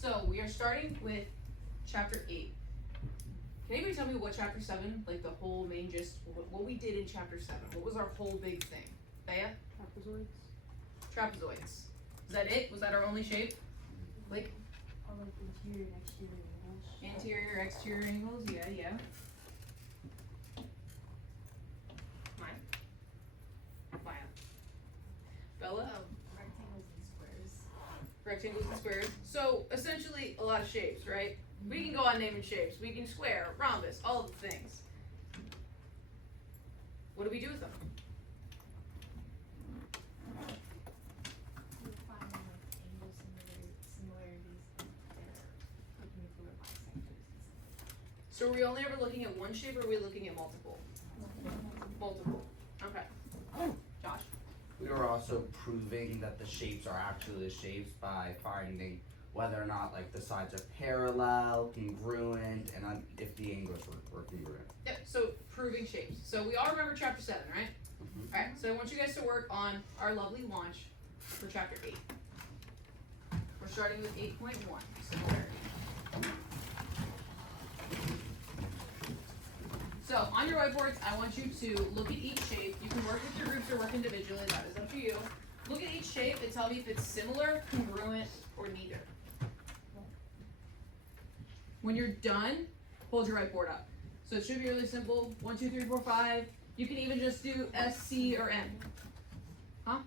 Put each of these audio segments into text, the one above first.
So we are starting with chapter 8. Can anybody tell me what chapter 7, like the whole main gist, what we did in chapter 7? What was our whole big thing? Thea? Trapezoids. Trapezoids. Is that it? Was that our only shape? Like Or like interior and exterior angles. interior, exterior angles? Yeah. Maya. Bella? Rectangles and squares. Rectangles and squares. So essentially a lot of shapes, right? We can go on naming shapes. We can square, rhombus, all of the things. What do we do with them? We find like angle similarities and they're looking if we're bisectors and stuff. So are we only ever looking at one shape or are we looking at multiple? Multiple. Okay. Josh? We were also proving that the shapes are actually the shapes by finding whether or not like the sides are parallel, congruent, and if the angles were congruent. Yep, so proving shapes. So we all remember chapter 7, right? Mhm. Alright, so I want you guys to work on our lovely launch for chapter 8. We're starting with 8.1, similarity. So on your whiteboards, I want you to look at each shape. You can work with your groups or work individually, that is up to you. Look at each shape and tell me if it's similar, congruent, or neither. When you're done, hold your whiteboard up. So it should be really simple. 1, 2, 3, 4, 5. You can even just do S, C, or M. Huh?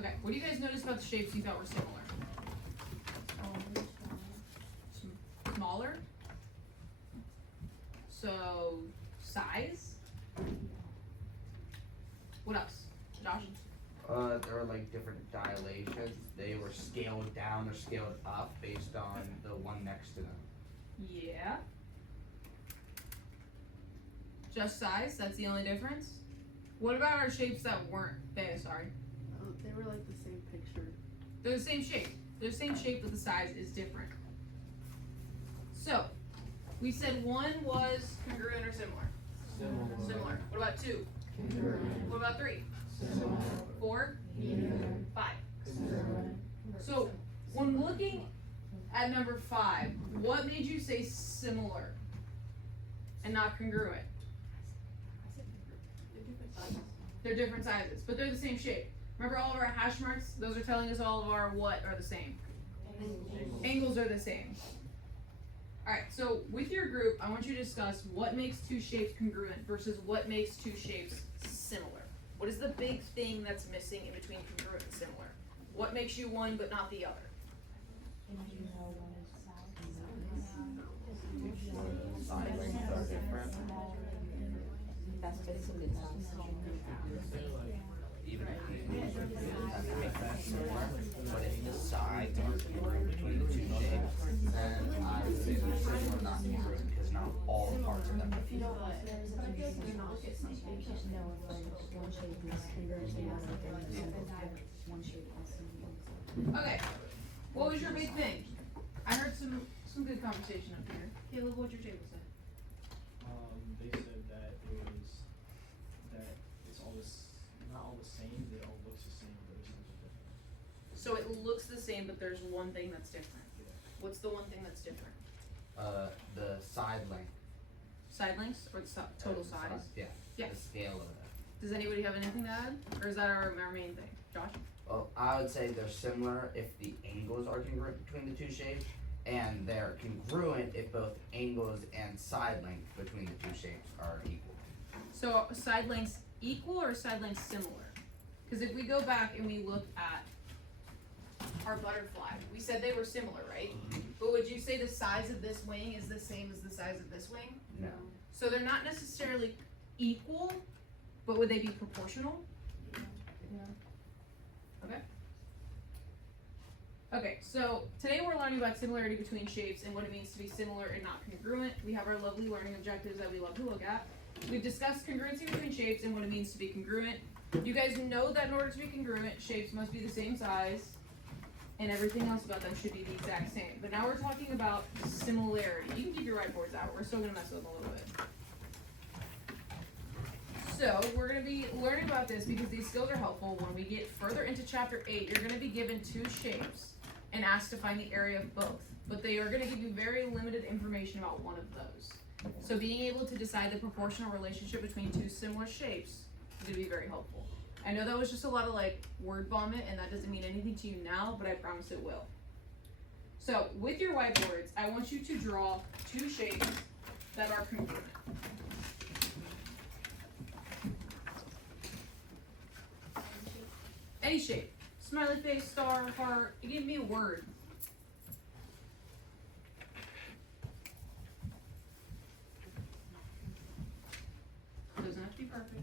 Okay, what do you guys notice about the shapes you thought were similar? Smaller? So, size? What else? Josh? There were like different dilations. They were scaled down or scaled up based on the one next to them. Yeah. Just size? That's the only difference? What about our shapes that weren't? Sorry. They were like the same picture. They're the same shape. They're the same shape, but the size is different. So, we said 1 was congruent or similar? Similar. What about 2? What about 3? 4? 5. So, when looking at number 5, what made you say similar and not congruent? They're different sizes, but they're the same shape. Remember all of our hash marks? Those are telling us all of our what are the same? Angles are the same. Alright, so with your group, I want you to discuss what makes two shapes congruent versus what makes two shapes similar. What is the big thing that's missing in between congruent and similar? What makes you one but not the other? Side lengths are different. That's basically the size. Even if the angles are good, that makes that similar. But if the sides are congruent between the two shapes, then I would say they're similar, not congruent, because not all parts of them are equal. Okay, what was your big thing? I heard some good conversation up here. Caleb, what'd your table say? They said that it was that it's all this not all the same. It all looks the same, but it's something different. So it looks the same, but there's one thing that's different. Yeah. What's the one thing that's different? The side length. Side lengths or the total size? Yeah. Yeah. The scale of it. Does anybody have anything to add? Or is that our main thing? Josh? Well, I would say they're similar if the angles are congruent between the two shapes, and they're congruent if both angles and side length between the two shapes are equal. So side lengths equal or side lengths similar? Because if we go back and we look at our butterfly. We said they were similar, right? But would you say the size of this wing is the same as the size of this wing? No. So they're not necessarily equal, but would they be proportional? Okay. Okay, so today we're learning about similarity between shapes and what it means to be similar and not congruent. We have our lovely learning objectives that we love to look at. We've discussed congruency between shapes and what it means to be congruent. You guys know that in order to be congruent, shapes must be the same size, and everything else about them should be the exact same. But now we're talking about similarity. You can keep your whiteboards out. We're still gonna mess with them a little bit. So we're gonna be learning about this because these skills are helpful. When we get further into chapter 8, you're gonna be given 2 shapes and asked to find the area of both. But they are gonna give you very limited information about one of those. So being able to decide the proportional relationship between 2 similar shapes is gonna be very helpful. I know that was just a lot of like word vomit, and that doesn't mean anything to you now, but I promise it will. So with your whiteboards, I want you to draw 2 shapes that are congruent. Any shape. Smiley face, star, heart. You give me a word. Doesn't have to be perfect.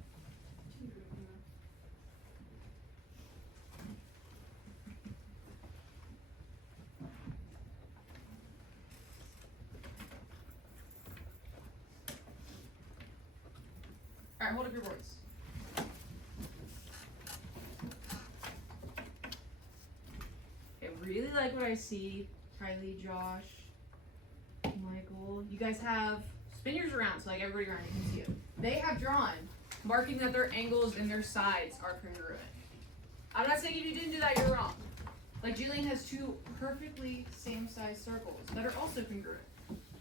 Alright, hold up your boards. I really like what I see. Kylie, Josh, Michael. You guys have, spin yours around so like everybody around you can see it. They have drawn, marking that their angles and their sides are congruent. I'm not saying if you didn't do that, you're wrong. Like Julian has 2 perfectly same size circles that are also congruent.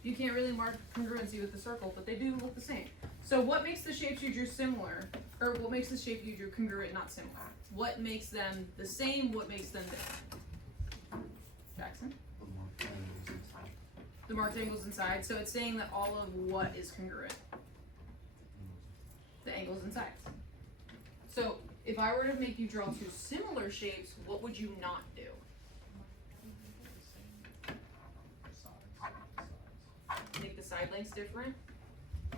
You can't really mark congruency with the circle, but they do look the same. So what makes the shapes you drew similar, or what makes the shape you drew congruent, not similar? What makes them the same, what makes them different? Jackson? The marked angles inside. So it's saying that all of what is congruent? The angles and sides. So if I were to make you draw 2 similar shapes, what would you not do? Make the side lengths different?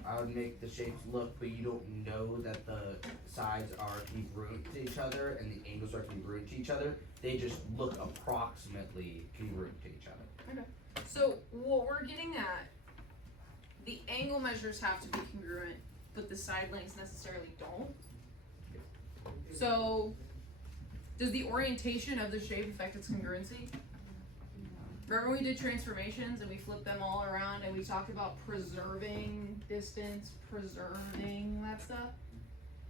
I would make the shapes look, but you don't know that the sides are congruent to each other and the angles are congruent to each other. They just look approximately congruent to each other. Okay. So what we're getting at, the angle measures have to be congruent, but the side lengths necessarily don't. So does the orientation of the shape affect its congruency? Remember we did transformations and we flipped them all around and we talked about preserving distance, preserving that stuff?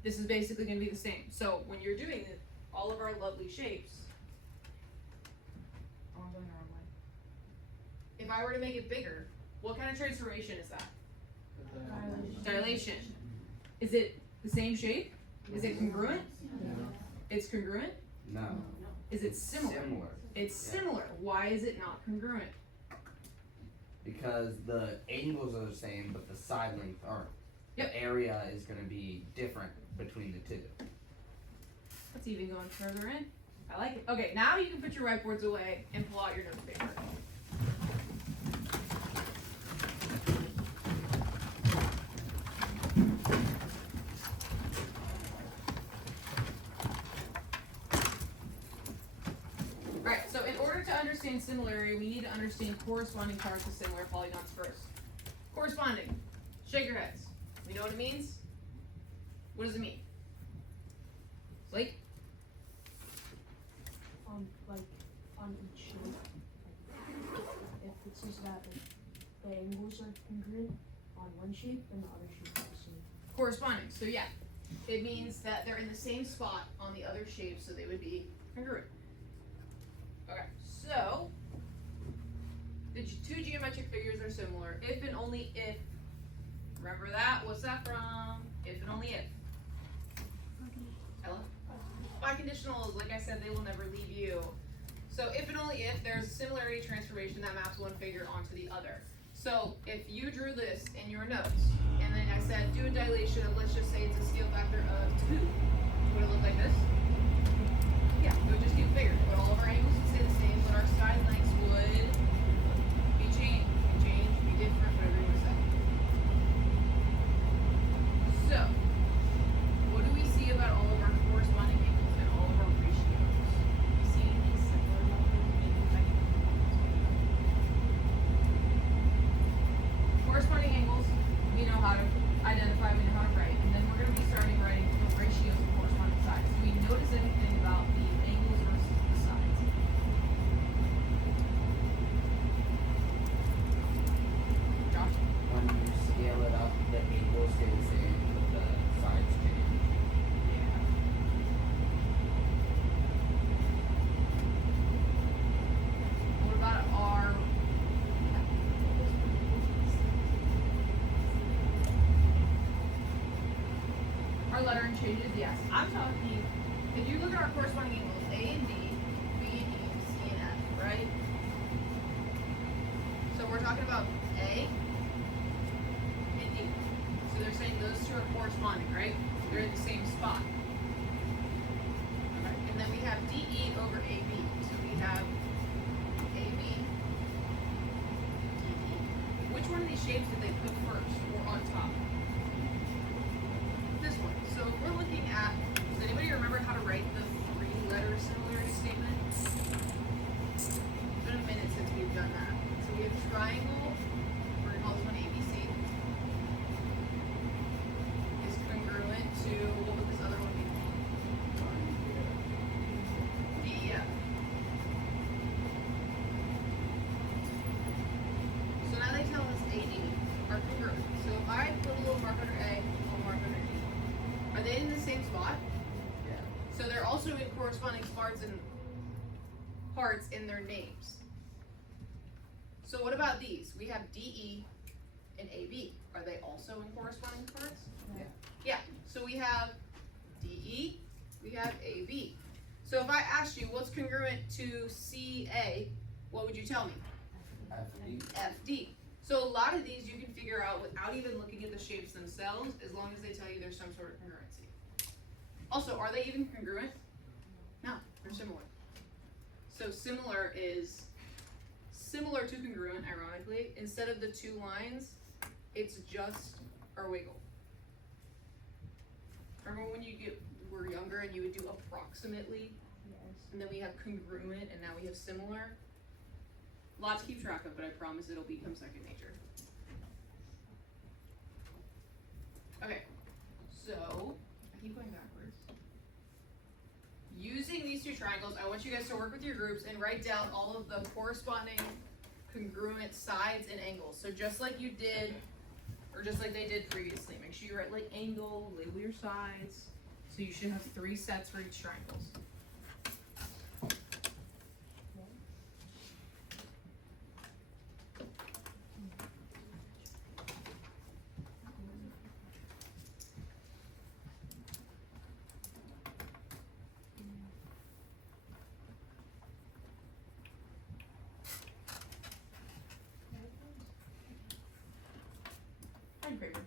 This is basically going to be the same. So when you're doing it, all of our lovely shapes, oh, I'm going the wrong way. If I were to make it bigger, what kind of transformation is that? Dilation. Is it the same shape? Is it congruent? It's congruent? No. Is it similar? Similar. It's similar. Why is it not congruent? Because the angles are the same, but the side lengths aren't. Yep. The area is going to be different between the 2. That's even going further in. I like it. Okay, now you can put your whiteboards away and pull out your note paper. Alright, so in order to understand similarity, we need to understand corresponding parts of similar polygons first. Corresponding. Shake your heads. We know what it means? What does it mean? Blake? Like on each shape, if it says that the angles are congruent on one shape and the other shape is the same. Corresponding. So yeah, it means that they're in the same spot on the other shape, so they would be congruent. Okay, so the 2 geometric figures are similar if and only if. Remember that? What's that from? If and only if. Ella? Biconditionals, like I said, they will never leave you. So if and only if there's a similarity transformation that maps one figure onto the other. So if you drew this in your notes, and then I said do a dilation of, let's just say it's a scale factor of 2, would it look like this? Yeah, it would just get bigger, but all of our angles would stay the same, but our side lengths would be changed, be different, whatever you want to say. So, what do we see about all of our corresponding angles and all of our ratios? You see anything similar about them? Corresponding angles, we know how to identify, we know how to write, and then we're going to be starting writing the ratios of corresponding sides. Do we notice anything about the angles versus the sides? Josh? When you scale it up, the angle stays the same, but the sides change. Yeah. What about our lettering changes? Yes. I'm talking, if you look at our corresponding angles, A and D, B and E, C and F, right? So we're talking about A and D. So they're saying those two are corresponding, right? They're in the same spot. Alright, and then we have DE over AB. So we have AB, DE. Which one of these shapes did they put first or on top? This one. So if we're looking at, does anybody remember how to write the 3-letter similarity statement? It's been a minute since we've done that. So we have triangle, we're gonna call this one ABC, is congruent to, what would this other one be? DEF. So now they tell us AD are congruent. So if I put a little mark under A, a little mark under D, are they in the same spot? Yeah. So they're also in corresponding parts in their names. So what about these? We have DE and AB. Are they also in corresponding parts? Yeah. Yeah. So we have DE, we have AB. So if I asked you what's congruent to CA, what would you tell me? FD. FD. So a lot of these you can figure out without even looking at the shapes themselves, as long as they tell you there's some sort of congruency. Also, are they even congruent? No, they're similar. So similar is similar to congruent, ironically. Instead of the 2 lines, it's just a wiggle. Remember when were younger and you would do approximately, Yes. and then we have congruent, and now we have similar? A lot to keep track of, but I promise it'll become second nature. Okay, so I keep going backwards. Using these 2 triangles, I want you guys to work with your groups and write down all of the corresponding congruent sides and angles. So just like you did, or just like they did previously, make sure you write like angle, label your sides. So you should have 3 sets for each triangles. And paper.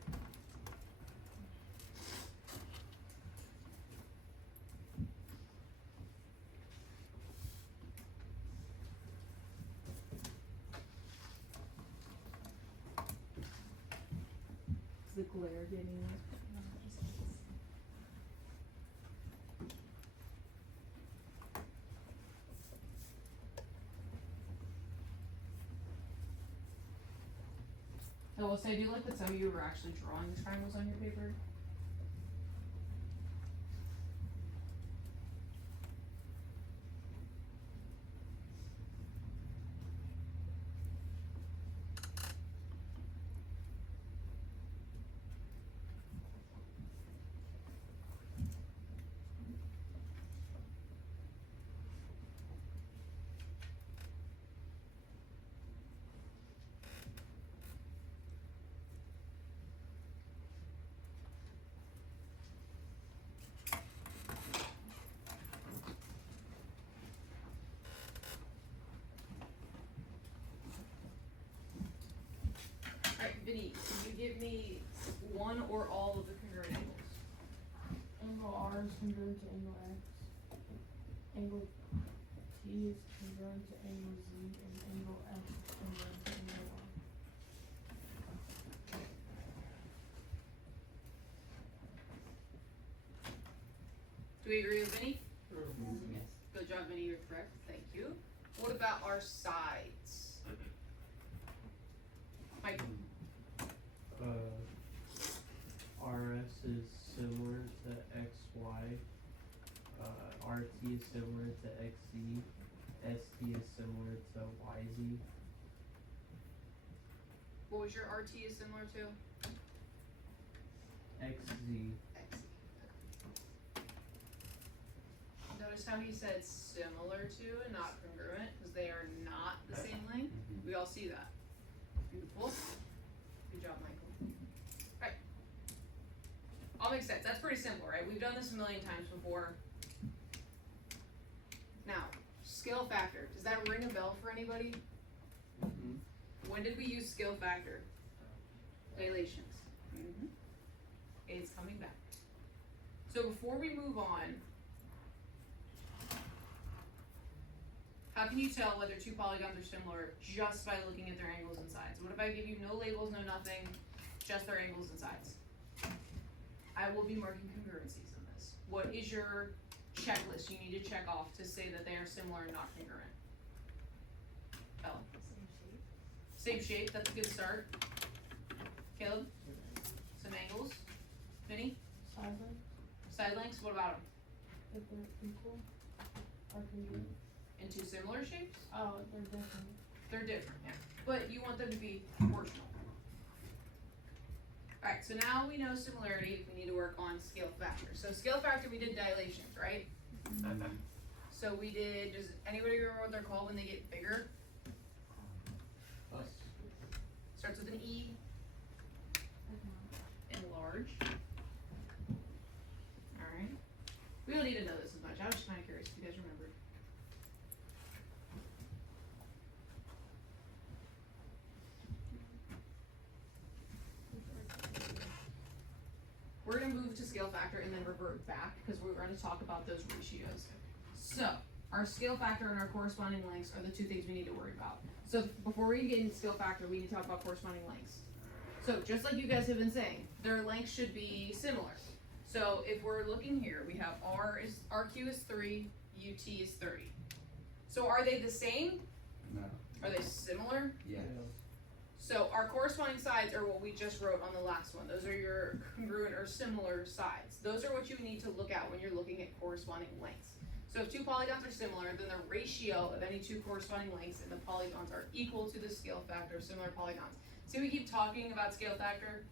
Is the glare getting it? I will say, I do like that some of you were actually drawing the triangles on your paper. Alright, Vinny, can you give me one or all of the congruent angles? Angle R is congruent to angle X. angle T is congruent to angle Z, and angle F is congruent to angle Y. Do we agree with Vinny? Yes. Good job, Vinny, you're correct, thank you. What about our sides? Mike, RS is similar to XY. RT is similar to XZ. ST is similar to YZ. what was your RT is similar to? XZ. Notice how he said similar to and not congruent, because they are not the same length. We all see that. Beautiful. Good job, Michael. Alright. All makes sense. That's pretty simple, right? We've done this a million times before. Now, scale factor. Does that ring a bell for anybody? When did we use scale factor? Dilations. It's coming back. So before we move on, how can you tell whether two polygons are similar just by looking at their angles and sides? What if I give you no labels, no nothing, just their angles and sides? I will be marking congruencies in this. What is your checklist you need to check off to say that they are similar and not congruent? Oh. Same shape, that's a good start. Caleb? Some angles? Vinny? Side length, Side lengths, what about them? if they're equal, are congruent. In two similar shapes? Oh, they're different. They're different, yeah. But you want them to be proportional. Alright, so now we know similarity, we need to work on scale factor. So scale factor, we did dilations, right? So we did, does anybody remember what they're called when they get bigger? Starts with an E. Enlarge. Alright. We don't need to know this as much, I was just kinda curious if you guys remembered. We're gonna move to scale factor and then revert back, because we're gonna talk about those ratios. So, our scale factor and our corresponding lengths are the two things we need to worry about. So, before we get into scale factor, we need to talk about corresponding lengths. So, just like you guys have been saying, their lengths should be similar. So, if we're looking here, we have RQ is 3, UT is 30. So, are they the same? No. Are they similar? Yes. So our corresponding sides are what we just wrote on the last one. Those are your congruent or similar sides. Those are what you need to look at when you're looking at corresponding lengths. So if two polygons are similar, then the ratio of any two corresponding lengths in the polygons are equal to the scale factor of similar polygons. See, we keep talking about scale factor?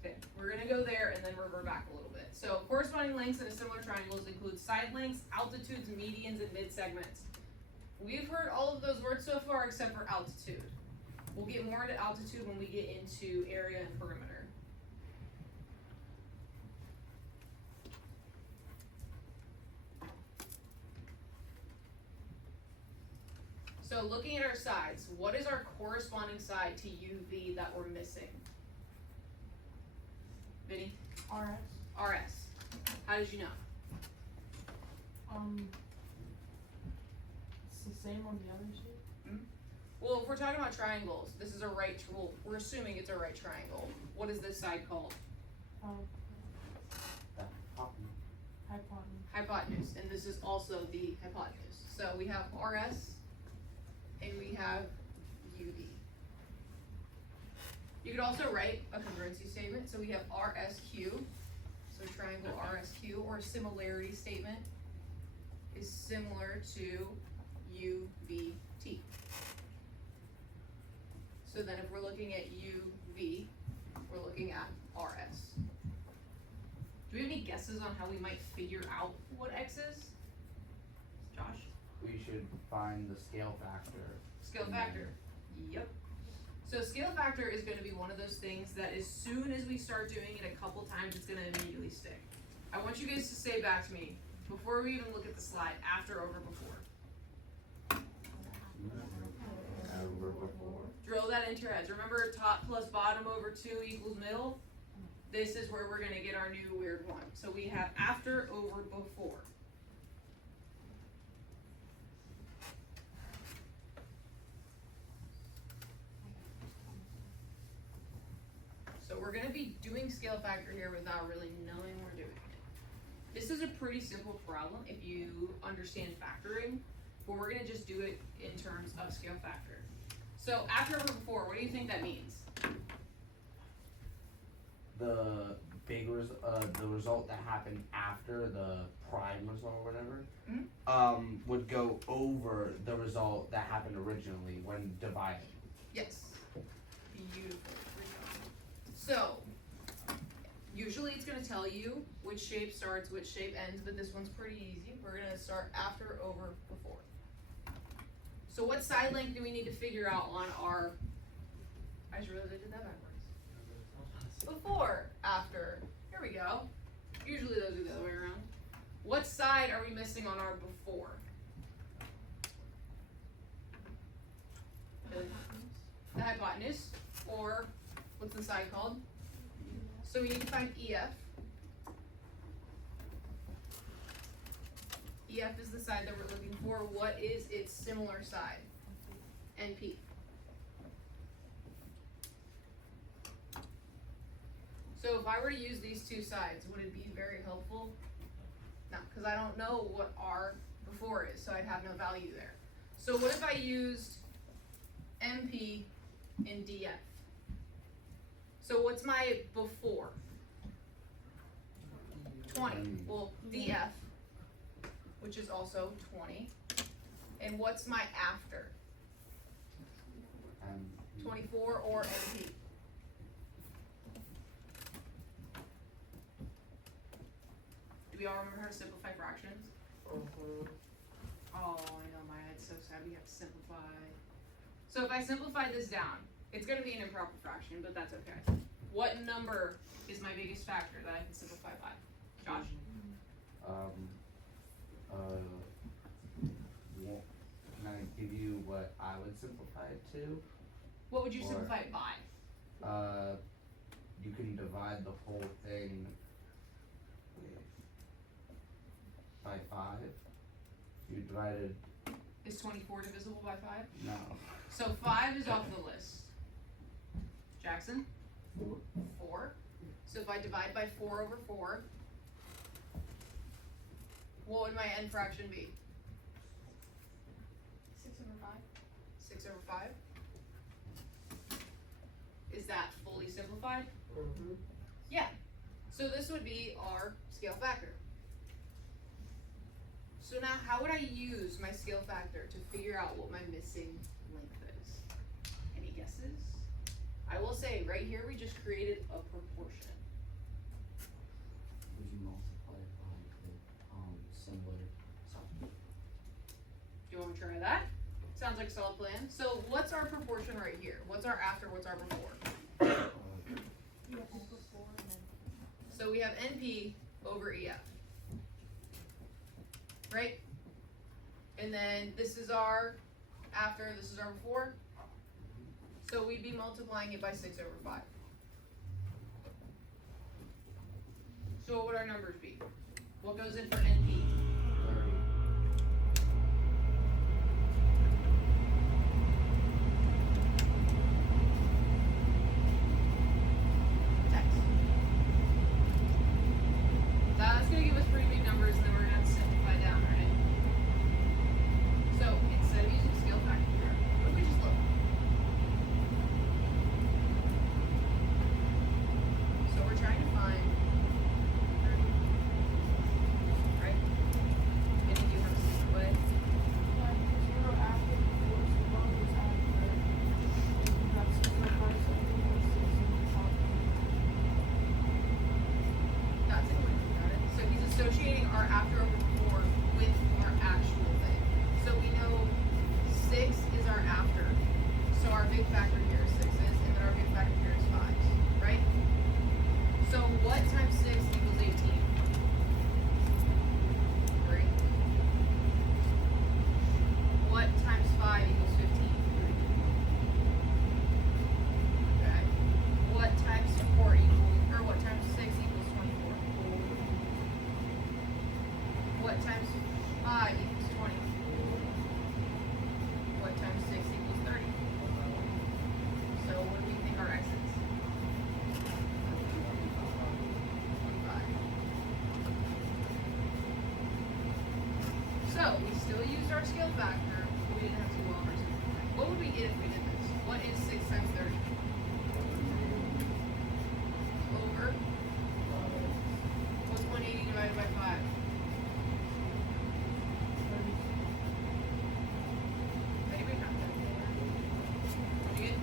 Okay, we're gonna go there and then revert back a little bit. So corresponding lengths in a similar triangles include side lengths, altitudes, medians, and mid-segments. We've heard all of those words so far except for altitude. We'll get more into altitude when we get into area and perimeter. So looking at our sides, what is our corresponding side to UV that we're missing? Vinny? RS, RS. How did you know? it's the same on the other shape. Well, if we're talking about triangles, this is a right, well, we're assuming it's a right triangle. What is this side called? Hypotenuse. Hypotenuse, and this is also the hypotenuse. So we have RS and we have UV. You could also write a congruency statement. So we have RSQ, so triangle RSQ, or a similarity statement is similar to UVT. So then if we're looking at UV, we're looking at RS. Do we have any guesses on how we might figure out what X is? Josh? We should find the scale factor. Scale factor. Yep. So scale factor is gonna be one of those things that as soon as we start doing it a couple times, it's gonna immediately stick. I want you guys to say back to me, before we even look at the slide, after, over, before. Over before. Drill that into your heads. Remember top plus bottom over 2 equals middle? This is where we're gonna get our new weird one. So we have after, over, before. we're gonna be doing scale factor here without really knowing we're doing it. This is a pretty simple problem if you understand factoring, but we're gonna just do it in terms of scale factor. So after over before, what do you think that means? The the result that happened after the prime result or whatever, would go over the result that happened originally when divided. Yes. Beautiful. So, usually it's gonna tell you which shape starts, which shape ends, but this one's pretty easy. We're gonna start after, over, before. So what side length do we need to figure out on our, I just realized I did that backwards. Before, after, here we go. Usually those are the other way around. What side are we missing on our before? The hypotenuse, or what's the side called? So we need to find EF. EF is the side that we're looking for. What is its similar side? NP. So if I were to use these two sides, would it be very helpful? No, because I don't know what R before is, so I'd have no value there. So what if I used MP in DF? So what's my before? 20. Well, DF, which is also 20. And what's my after? 24 or MP? Do we all remember how to simplify fractions? Oh, I know, my head's so sad. We have to simplify. So if I simplify this down, it's going to be an improper fraction, but that's okay. What number is my biggest factor that I can simplify by? Josh? Can I give you what I would simplify it to? What would you Or- simplify it by? You can divide the whole thing by 5. You divided, Is 24 divisible by 5? no. So 5 is off the list. Jackson? 4. So if I divide by 4 over 4, what would my end fraction be? 6 over 5. 6 over 5? Is that fully simplified? Yeah. So this would be our scale factor. So now how would I use my scale factor to figure out what my missing length is? Any guesses? I will say right here we just created a proportion. Would you multiply it by the similar side? Do you want to try that? Sounds like a solid plan. So what's our proportion right here? What's our after, what's our before? You have before and then. So we have NP over EF. Right? And then this is our after, this is our before. So we'd be multiplying it by 6 over 5. So what would our numbers be? What goes in for NP? 30. Text. That's gonna give us pretty big numbers, and then we're gonna have to simplify down, right? So instead of using scale factor here, what if we just look? So we're trying to find 30, right? And if you have a secret way, that's a good way to think about it. So he's associating our after over before with our actual thing. So we know 6 is our after. So our big factor here is 6's, and then our big factor here is 5's, right? So what times 6 equals 18? 3. What times 5 equals 15? Okay. What times 4 equals, or what times 6 equals 24? So, we still used our scale factor, but we didn't have to do all of our simplifying. What would we get if we did this? What is 6 times 30? Over. What's 180 divided by 5? 30. Anybody have that? What'd you get?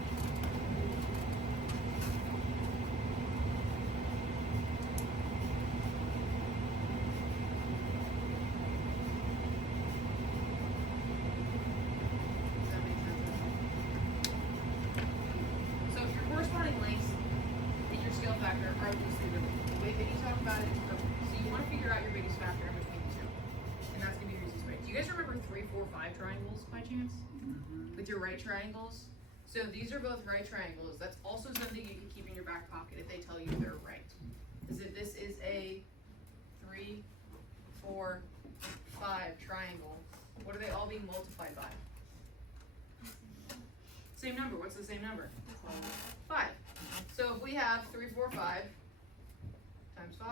Does that make sense? So if your corresponding lengths and your scale factor are loosely related, the way that you talk about it is perfect. So you want to figure out your biggest factor in between the two. And that's going to be your easiest way. Do you guys remember 3, 4, 5 triangles by chance? With your right triangles? So if these are both right triangles, that's also something you can keep in your back pocket if they tell you they're right. Is if this is a 3, 4, 5 triangle, what are they all being multiplied by? Same number. What's the same number? 5. So if we have 3, 4, 5 times 5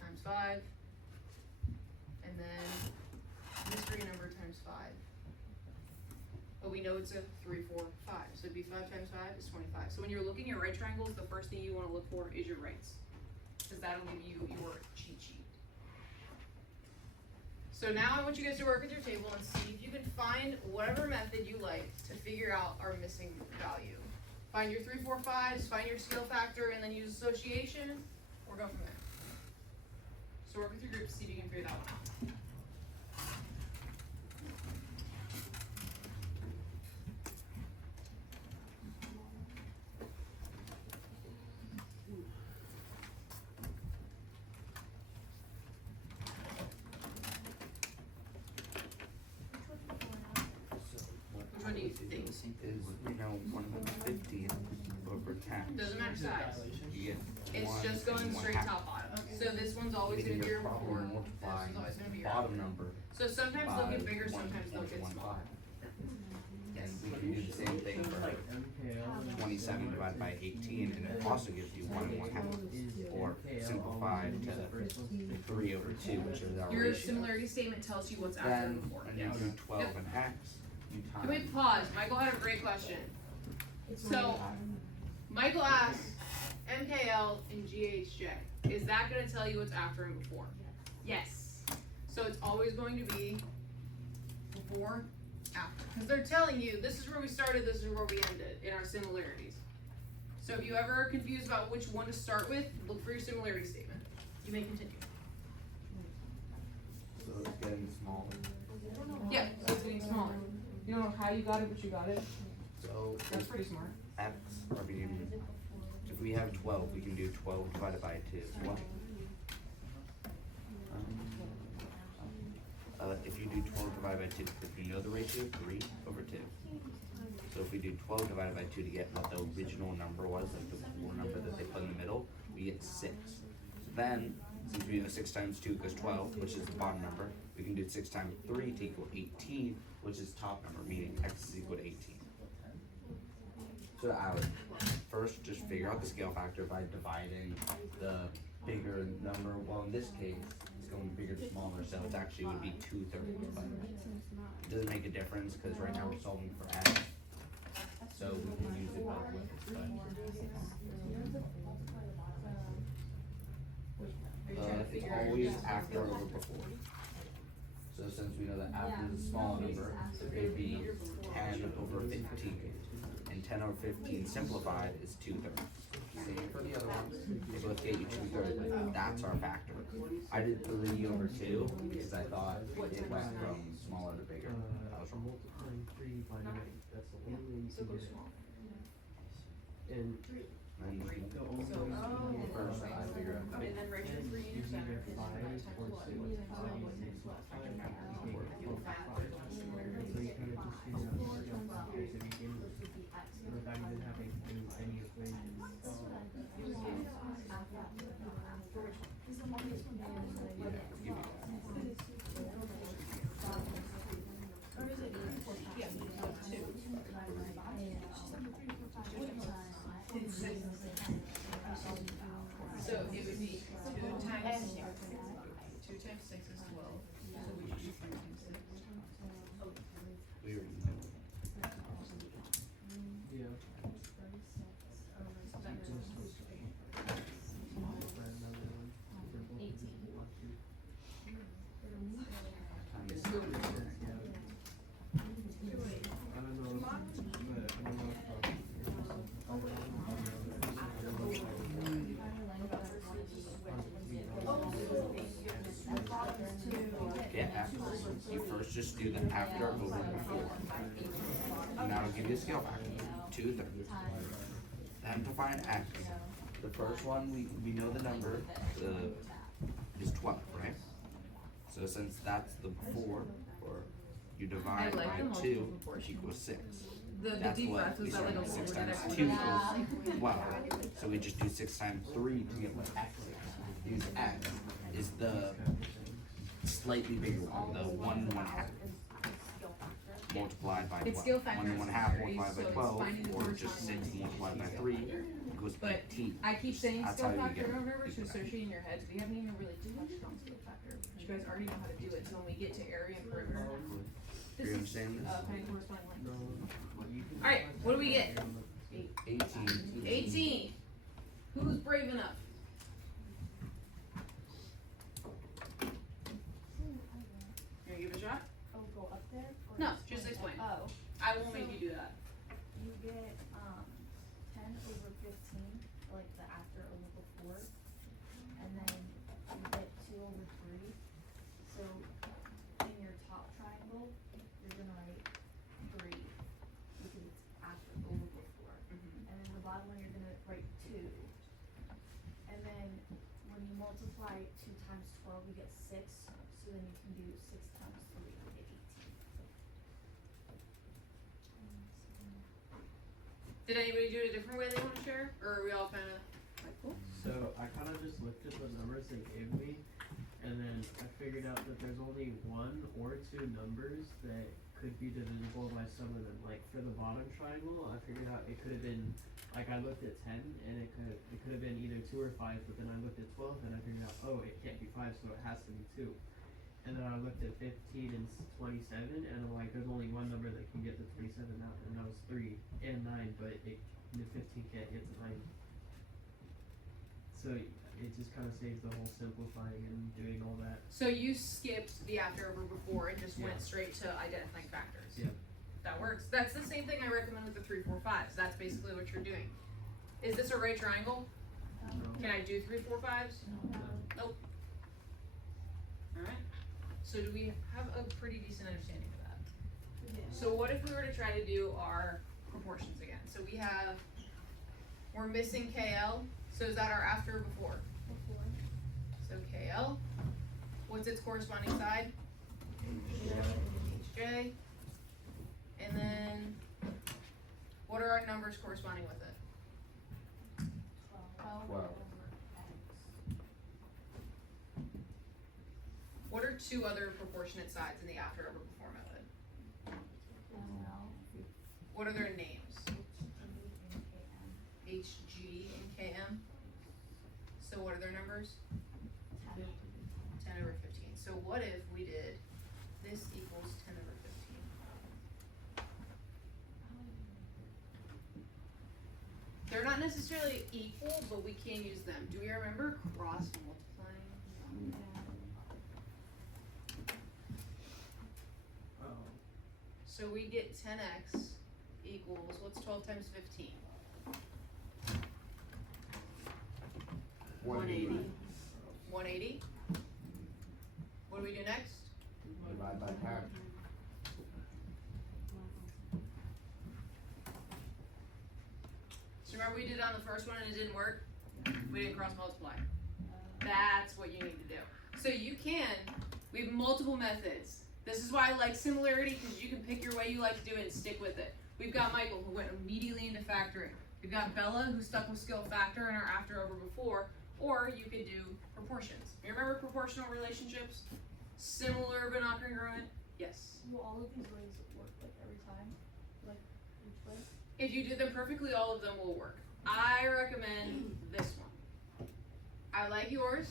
times 5, and then mystery number times 5. But we know it's a 3, 4, 5. So it'd be 5 times 5 is 25. So when you're looking at right triangles, the first thing you want to look for is your rights, because that'll give you your cheat sheet. So now I want you guys to work with your table and see if you can find whatever method you like to figure out our missing value. Find your 3, 4, 5s, find your scale factor, and then use association, or go from there. So work with your group to see if you can figure that one out. Which one do you think? Is, you know, 150 over 10. Doesn't matter size. You get It's one just going and one straight half. top bottom. So this one's always Meaning gonna be your you're probably 4. This multiplying one's always gonna be your bottom number So sometimes they'll get by bigger, sometimes they'll get 1.15. smaller. And we can do the same thing for Like MKL. 27 divided by 18, and it also gives you 1 and 1/2. Or simplify to 3 over 2, which is our Your ratio. similarity statement tells you what's after Then, and before. when you Yes. do 12 and x, you Can we times. pause? Michael had a great question. So, Michael asked MKL and GHJ. Is that gonna tell you what's after and before? Yes. So it's always going to be before, after. Because they're telling you, this is where we started, this is where we ended in our similarities. So if you ever are confused about which one to start with, look for your similarity statement. You may continue. So it's getting smaller. Yeah, so it's getting smaller. You don't know how you got it, but you got it. So That's if pretty smart. x, or if we have 12, we can do 12 divided by 2. What? If you do 12 divided by 2, if you know the ratio, 3 over 2. So if we do 12 divided by 2 to get what the original number was, like the before number that they put in the middle, we get 6. Then, since we know 6 times 2 equals 12, which is the bottom number, we can do 6 times 3 to equal 18, which is top number, meaning x is equal to 18. So I would first just figure out the scale factor by dividing the bigger number. Well, in this case, it's going bigger to smaller, so it's actually would be 2/3. But it doesn't make a difference because right now we're solving for x, so we can use it both ways. But it's always after over before. So since we know that after is a small number, it would be 10 over 15. And 10 over 15 simplified is 2/3. Same for the other ones. They both get you 2/3, but that's our factor. I did 3 over 2 because I thought it went from smaller to bigger. I was wrong. Multiplying 3 by 9. That's the only way you So can go get it. small. And And the only So, way you can first I figure out. And then ratio 3 in your use either center. 5 or 6. 5 So you kind of just figure out the scale factor to begin with, without even having to do any equations. So it would be 2 times 2 times 6 is 12, so we should do 3 times 6. We already know. Yeah. Times Two. I don't know, but I don't know get X, you first just do the after over before. And that'll give you a scale factor, 2/3. Then to find X, the first one, we know the number, is 12, right? So since that's the before, or you divide I like by the multiple 2, which proportions. equals 6. The That's deep what breath we was that like started a with, 6 word that times I 2 would equals 12. So we just do 6 times 3 to get what X is. Use X is the slightly bigger one, the 1 1/2. Multiplied by Its 12. scale factor 1 is 1/2 varies, multiplied so by it's 12, finding the or just 6 corresponding multiplied by 3 equals But 18. I keep saying That's skill how you factor get over to equal associate in your heads. We haven't even really touched on skill factor. But you guys already know how to do it. So when we get to area and perimeter, Do you understand this? finding corresponding length. All Alright, what do we get? 18. 18. Who's brave enough? You gonna give it a shot? Oh, go up there? Or No, just explain. Oh, I won't make you do that. you get, 10 over 15, like the after over before, and then you get 2 over 3. So in your top triangle, you're gonna write 3, because it's after over before. And then the bottom one, you're gonna write 2. And then when you multiply 2 times 12, you get 6, so then you can do 6 times 3, you get 18. Did anybody do it a different way they want to share? Or are we all kind of like, cool? So I kind of just looked at the numbers they gave me, and then I figured out that there's only 1 or 2 numbers that could be divisible by some of them. Like for the bottom triangle, I figured out it could have been, like I looked at 10, and it could have been either 2 or 5, but then I looked at 12, and I figured out, oh, it can't be 5, so it has to be 2. And then I looked at 15 and 27, and I'm like, there's only 1 number that can get to 27 out, and that was 3 and 9, but the 15 can't get to 9. So it just kind of saves the whole simplifying and doing all that. So you skipped the after over before and just Yeah. went straight to identifying factors. Yeah. That works. That's the same thing I recommend with the 3, 4, 5s. That's basically what you're doing. Is this a right triangle? Can I do 3, 4, 5s? Nope. Alright. So do we have a pretty decent understanding of that? So what if we were to try to do our proportions again? So we're missing KL, so is that our after or before? So KL, what's its corresponding side? HJ. And then, what are our numbers corresponding with it? 12. What are 2 other proportionate sides in the after over before method? What are their names? HG and KM. So what are their numbers? 10 over 15. So what if we did this equals 10 over 15? They're not necessarily equal, but we can use them. Do we remember cross multiplying? Oh. So we get 10x equals, what's 12 times 15? 180. 180. What do we do next? Divide by half. So remember we did it on the first one and it didn't work? We didn't cross multiply. That's what you need to do. So you can, we have multiple methods. This is why I like similarity, because you can pick your way you like to do it and stick with it. We've got Michael who went immediately into factoring. We've got Bella who stuck with skill factor and our after over before, or you could do proportions. You remember proportional relationships? Similar but not congruent? Yes. Will all of these ways work like every time? Like each way? If you do them perfectly, all of them will work. I recommend this one. I like yours.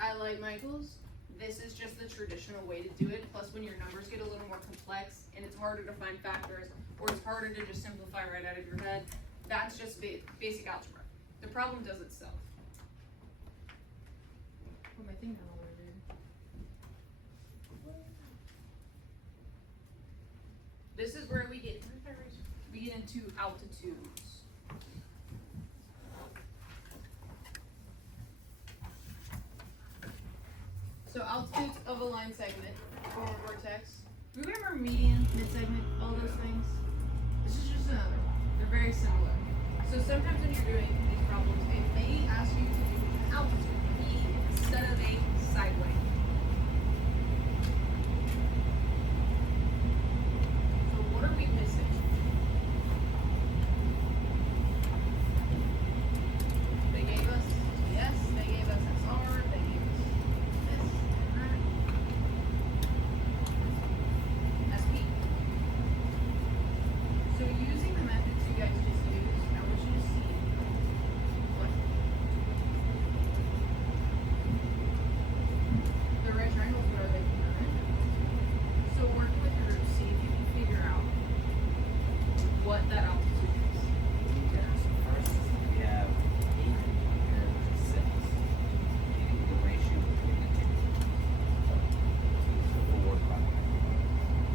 I like Michael's. this is just the traditional way to do it, plus when your numbers get a little more complex and it's harder to find factors, or it's harder to just simplify right out of your head, that's just basic algebra. The problem does itself. Put my thing down over there. This is where we get into altitudes. So altitudes of a line segment or a vertex. Do you remember median, mid-segment, all those things? This is just another one. They're very similar. So sometimes when you're doing these problems, it may